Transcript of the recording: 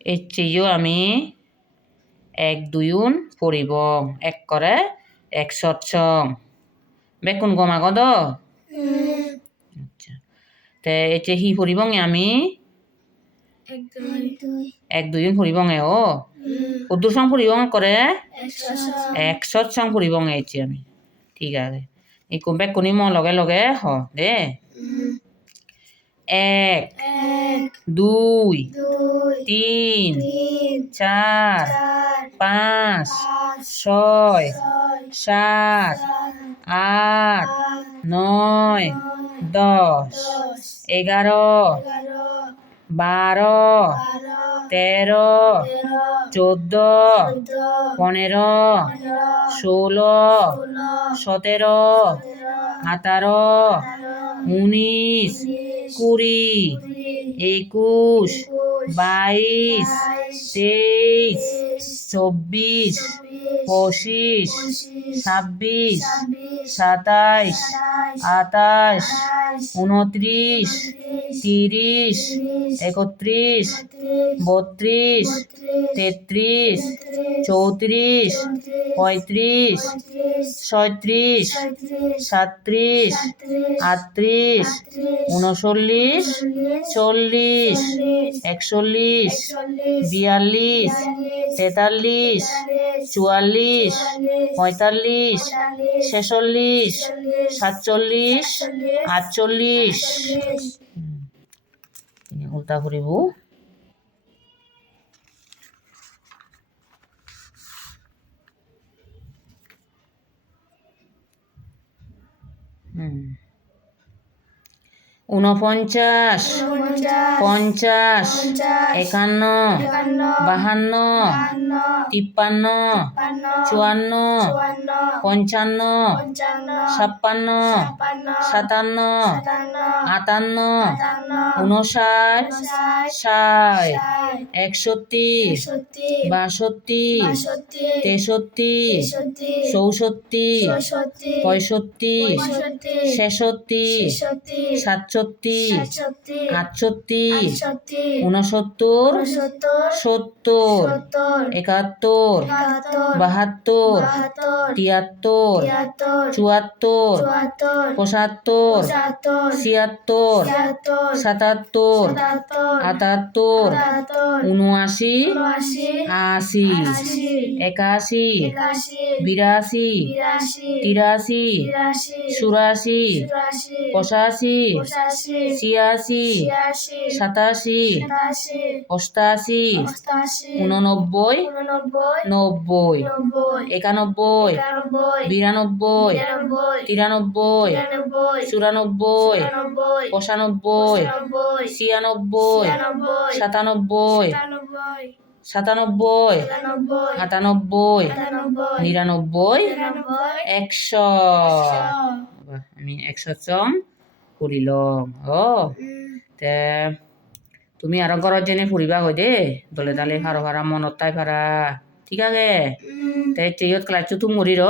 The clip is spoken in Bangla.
এই চেয়েও আমি 1 2 ফুৰিব এক কৰে 100 বেকুন গমাগদ আচ্ছা তে এতে হি ফুৰিব আমি 1 2 ফুৰিব ও কদ্দুর সং ফুৰিব করে 100 সং ফুৰিব এতে আমি ঠিক আছে এই বেকুনি ম লগে লগে হ দে 1 2 3 4 5 6 7 8 9 10 11 12 13 14 15 16 17 18 19 20 21 22 23 24 25 26 27 28 29 30 31 32 33 34 35 36 37 38 39 40 41 42 43 44 45 46 47 48 উল্টা ফুৰিব ঊনপঞ্চাশ 50 51 52 53 54 55 56 57 58 59 60 61 62 63 64 65 66 67 68 69 70 71 72 73 74 75 76 77 78 79 80 81 82 83 84 85 ছিয়াশি 87 88 89 90 91 92 93 94 95 96 97 98 99 99 100 আমি 100 চং ফুৰিলম তে তুমি আৰু ঘৰত যেনে ফুৰিবা হৈ দে দলে দালে ভাড়া মনত তাই ভাড়া ঠিক আছে তে তেয়ত ক্লাছটো মৰি ৰ